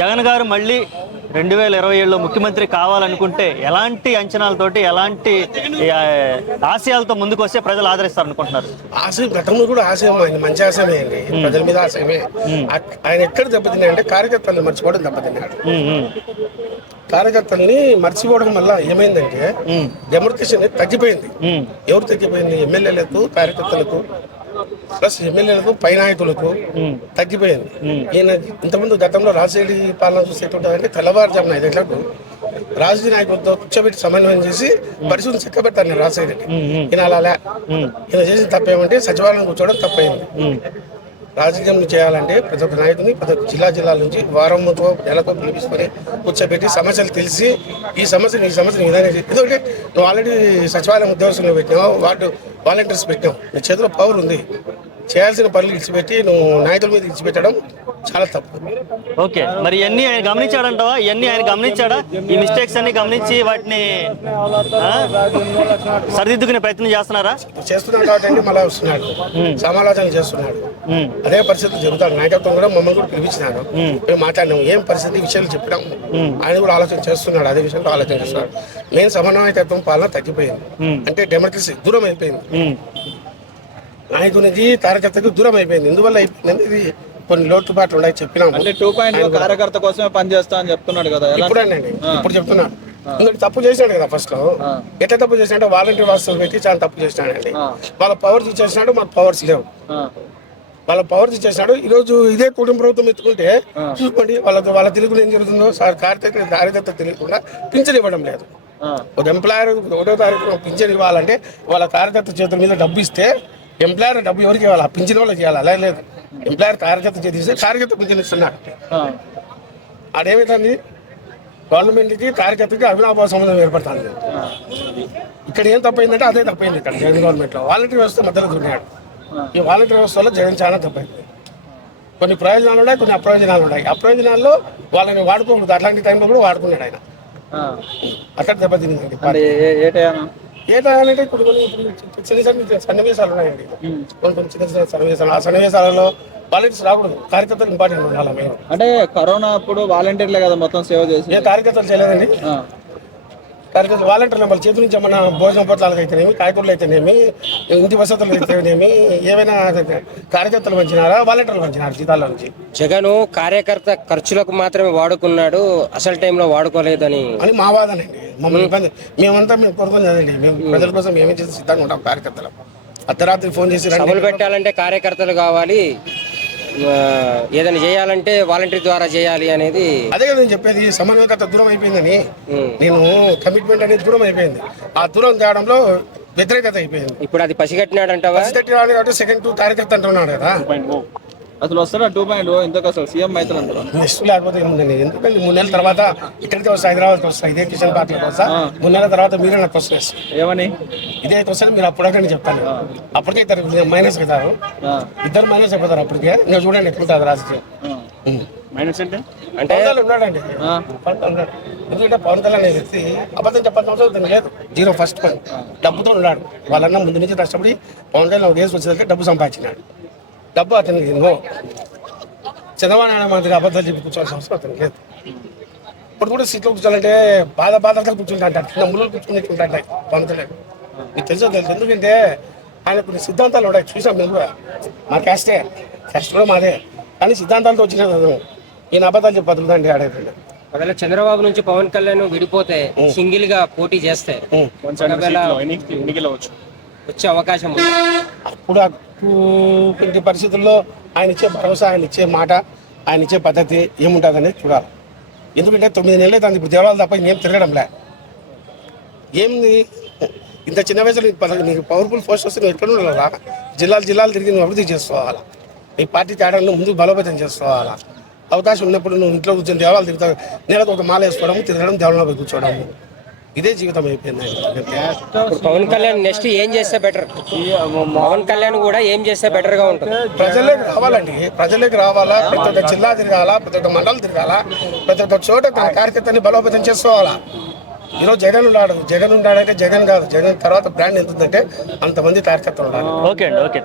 జగన్ గారు మళ్ళీ 2027లో ముఖ్యమంత్రి కావాలనుకుంటే ఎలాంటి అంచనాలతోటి ఎలాంటి ఆశయాలతో ముందుకు వస్తే ప్రజలు ఆదరిస్తారు అనుకుంటున్నారు? ఆశయం గతంలో కూడా ఆశయం మంచి ఆశయమే అండి, ప్రజల మీద ఆశయమే. ఆయన ఎక్కడ దెబ్బతిన్నాయంటే కార్యకర్తలను మర్చిపోవడం దెబ్బతిన్నాడు. కార్యకర్తల్ని మర్చిపోవడం వల్ల ఏమైందంటే డెమోక్రసీ తగ్గిపోయింది. ఎవరు తగ్గిపోయింది? ఎమ్మెల్యేలకు, కార్యకర్తలకు, ప్లస్ ఎమ్మెల్యేలకు, పై నాయకులకు తగ్గిపోయింది. ఈయన ఇంతకుముందు గతంలో రాజశేఖరి పాలన చూసేటుంటే తెల్లవారుజామున 5 గంటలకు రాజకీయ నాయకులతో కూర్చోబెట్టి సమన్వయం చేసి పరిస్థితిని చెక్కబెట్టాను రాజశేఖరి. ఈయన అలా ఈయన చేసిన తప్పేమంటే సచివాలయం కూర్చోవడం తప్పైంది. రాజకీయం చేయాలంటే ప్రతి ఒక్క నాయకుని ప్రతి ఒక్క జిల్లాల నుంచి వారంతో నెలతో పిలిపించుకొని కూర్చోబెట్టి సమస్యలు తెలిసి ఈ సమస్యను విధానం ఎందుకంటే నువ్వు ఆల్రెడీ సచివాలయం ఉద్యోగస్తులు పెట్టినావు, వాలంటీర్స్ పెట్టినావు, నీ చేతిలో పవర్ ఉంది. చేయాల్సిన పనులు ఇచ్చిపెట్టి నువ్వు నాయకుల మీద ఇచ్చిపెట్టడం చాలా తప్పు. ఓకే, మరి ఇవన్నీ ఆయన గమనించాడంటావా? ఇవన్నీ ఆయన గమనించాడా? ఈ మిస్టేక్స్ అన్ని గమనించి వాటిని సరిదిద్దుకునే ప్రయత్నం చేస్తున్నారా? చేస్తున్నాడు కాబట్టి మళ్ళీ వస్తున్నాడు, సమాలోచన చేస్తున్నాడు. అదే పరిస్థితి జరుగుతాడు. నాయకత్వం కూడా మమ్మల్ని కూడా పిలిపించినాడు, మేము మాట్లాడినాము, ఏం పరిస్థితి విషయాలు చెప్పినాము. ఆయన కూడా ఆలోచన చేస్తున్నాడు, అదే విషయంలో ఆలోచన చేస్తున్నాడు. నేను సమన్వయకత్వం పాలన తగ్గిపోయింది, అంటే డెమోక్రసీ దూరం అయిపోయింది, నాయకునికి కార్యకర్తకు దూరం అయిపోయింది. ఎందువల్ల అయిపోయింది? ఇది కొన్ని లోటుపాట్లు ఉన్నాయి, చెప్పినాము. అంటే 2.0 కార్యకర్త కోసమే పనిచేస్తా అని చెప్తున్నాడు కదా. ఇప్పుడు చెప్తున్నాడు. ఇంకొకటి తప్పు చేసినాడు కదా. ఫస్ట్ లో ఎట్లా తప్పు చేసినాడు? వాలంటీర్ వ్యవస్థలు పెట్టి చాలా తప్పు చేసినాడండి. వాళ్ళ పవర్స్ ఇచ్చేసినాడు, మాకు పవర్స్ లేవు. వాళ్ళ పవర్స్ ఇచ్చేసినాడు. ఈ రోజు ఇదే కుటుంబ ప్రభుత్వం ఎత్తుకుంటే చూసుకోండి, వాళ్ళ తెలుగులో ఏం జరుగుతుందో. సార్ కార్యకర్త తెలియకుండా పింఛన్ ఇవ్వడం లేదు. ఒక ఎంప్లాయర్ 1వ తారీఖు పింఛన్ ఇవ్వాలంటే వాళ్ళ కార్యకర్త చేతుల మీద డబ్బు ఇస్తే ఎంప్లాయర్ డబ్బు ఎవరికి ఇవ్వాలి? పింఛన్ వాళ్ళకి ఇవ్వాలి. అలా లేదు, ఎంప్లాయర్ కార్యకర్త చేతిస్తే కార్యకర్త పింఛన్ ఇస్తున్నాడు. అదేమిటండి, గవర్నమెంట్కి కార్యకర్తకి అవినాభావ సంబంధం ఏర్పడుతుంది. ఇక్కడ ఏం తప్పైందంటే అదే తప్పైంది. ఇక్కడ జగన్ గవర్నమెంట్లో వాలంటీర్ వ్యవస్థ మధ్యలో దున్నాడు. ఈ వాలంటీర్ వ్యవస్థ వల్ల జగన్ చాలా తప్పైంది. కొన్ని ప్రయోజనాలు ఉన్నాయి, కొన్ని అప్రయోజనాలు ఉన్నాయి. అప్రయోజనాలు వాళ్ళని వాడుకోకూడదు. అట్లాంటి టైంలో కూడా వాడుకున్నాడు ఆయన. అక్కడ దెబ్బతిందండి. ఏటంటే ఇప్పుడు చిన్న సన్నివేశాలు ఉన్నాయండి, కొన్ని చిన్న సన్నివేశాలు. ఆ సన్నివేశాలలో వాలంటీర్స్ రాకూడదు, కార్యకర్తలు ఇంపార్టెంట్ ఉండాలి. మేము అంటే కరోనా అప్పుడు వాలంటీర్లే కదా మొత్తం సేవ చేసి. ఏ కార్యకర్తలు చేయలేదండి. కార్యకర్తలు వాలంటీర్లు మన చేతి నుంచి ఏమన్నా భోజన పొట్లాలకు అయితేనేమి, కాయకూరలు అయితేనేమి, ఇంటి వసతులు అయితేనేమి, ఏమైనా కార్యకర్తలు పంచినారా, వాలంటీర్లు పంచినారు జీతాల నుంచి? జగన్ కార్యకర్త ఖర్చులకు మాత్రమే వాడుకున్నాడు, అసలు టైంలో వాడుకోలేదని అని మా వాదనండి. మమ్మల్ని ఇబ్బంది మేమంతా మేము కోరుకొని చదండి. మేము ప్రజల కోసం ఏమేమి చేసి సిద్ధంగా ఉంటాం. కార్యకర్తలు అర్ధరాత్రి ఫోన్ చేసి సభలు పెట్టాలంటే కార్యకర్తలు కావాలి, ఏదైనా చేయాలంటే వాలంటీర్ ద్వారా చేయాలి అనేది. అదే కదా నేను చెప్పేది, సమన్వయకర్త దూరం అయిపోయిందని. నేను కమిట్మెంట్ అనేది దూరం అయిపోయింది. ఆ దూరం తేవడంలో వ్యతిరేకత అయిపోయింది. ఇప్పుడు అది పసిగట్టినాడు అంటావా? పసిగట్టినాడు కాబట్టి సెకండ్ కార్యకర్త అంటున్నాడు కదా. అసలు వస్తాడా 2.0? ఇంతకు అసలు సీఎం అవుతాడు నెక్స్ట్ లేకపోతే ఏముందండి. ఎందుకంటే 3 నెలల తర్వాత ఇక్కడికి వస్తా, హైదరాబాద్కి వస్తా, ఇదే కిషన్ పార్టీకి వస్తా. 3 నెలల తర్వాత మీరే నాకు క్వశ్చన్ ఏమని ఇదే క్వశ్చన్ మీరు అప్పుడే చెప్తాను. అప్పటికే ఇద్దరు మైనస్ అవుతారు, ఇద్దరు మైనస్ అయిపోతారు. అప్పటికే నేను చూడండి ఎట్లుంటుంది రాజకీయం. మైనస్ అంటే ఉన్నాడండి, ఎందుకంటే పవన్ కళ్యాణ్ అనే వ్యక్తి అబద్ధం చెప్పాల్సిన అవసరం లేదు. 0 ఫస్ట్ పని డబ్బుతో ఉన్నాడు. వాళ్ళన్న ముందు నుంచి కష్టపడి పవన్ కళ్యాణ్ ఒక దేశం వచ్చేసరికి డబ్బు సంపాదించినాడు. డబ్బు అతనికి చంద్రబాబు నాయుడు మంత్రి అబద్ధాలు చెప్పి కూర్చోవాల్సిన అవసరం అతనికి లేదు. ఇప్పుడు కూడా సీట్లో కూర్చోాలంటే బాధగా కూర్చుంటాడు, చిన్న ముళ్ళు కూర్చుంటాయి పవన్ కళ్యాణ్. మీకు తెలుసో తెలుసు, ఎందుకంటే ఆయన కొన్ని సిద్ధాంతాలు ఉన్నాయి. చూసాం మేము కూడా, మా క్యాస్ట్ కూడా మాదే, కానీ సిద్ధాంతాలతో వచ్చిన ఈయన అబద్ధాలు చెప్పి బతుకుతాండి ఆడేదండి. ఒకవేళ చంద్రబాబు నుంచి పవన్ కళ్యాణ్ విడిపోతే సింగిల్ గా పోటీ చేస్తే వచ్చే అవకాశం ఉంది. అప్పుడు పరిస్థితుల్లో ఆయన ఇచ్చే భరోసా, ఆయన ఇచ్చే మాట, ఆయన ఇచ్చే పద్ధతి ఏముంటుంది అనేది చూడాలి. ఎందుకంటే 9 నెలలు అవుతుంది ఇప్పుడు దేవాలయాలు తప్ప ఇంకేం తిరగడంలే. ఏంది ఇంత చిన్న వయసులో నీకు పవర్ఫుల్ పోస్ట్ వస్తే నువ్వు ఎక్కడ ఉండాలా? జిల్లాలు తిరిగి నువ్వు అభివృద్ధి చేసుకోవాలా, నీ పార్టీ తేడాలను ముందుకు బలోపేతం చేసుకోవాలా. అవకాశం ఉన్నప్పుడు నువ్వు ఇంట్లో కూర్చొని దేవాలయాలు తిరుగుతావు, నెలకు ఒక మాల వేసుకోవడం, తిరగడం, దేవాలయంలో కూర్చోవడం, ఇదే జీవితం అయిపోయింది. పవన్ కళ్యాణ్ నెక్స్ట్ ఏం చేస్తే బెటర్? పవన్ కళ్యాణ్ కూడా ఏం చేస్తే బెటర్ గా ఉంటుంది? ప్రజల్లోకి రావాలండి, ప్రజల్లోకి రావాలా, ప్రతి ఒక్క జిల్లా తిరగాల, ప్రతి ఒక్క మండలం తిరగాల, ప్రతి ఒక్క చోట తన కార్యకర్తని బలోపేతం చేసుకోవాలా. ఈరోజు జగన్ ఉన్నాడంటే జగన్ కాదు, జగన్ తర్వాత బ్రాండ్ ఎంత ఉందంటే అంతమంది కార్యకర్తలు ఉన్నారు. ఓకే అండి, ఓకే.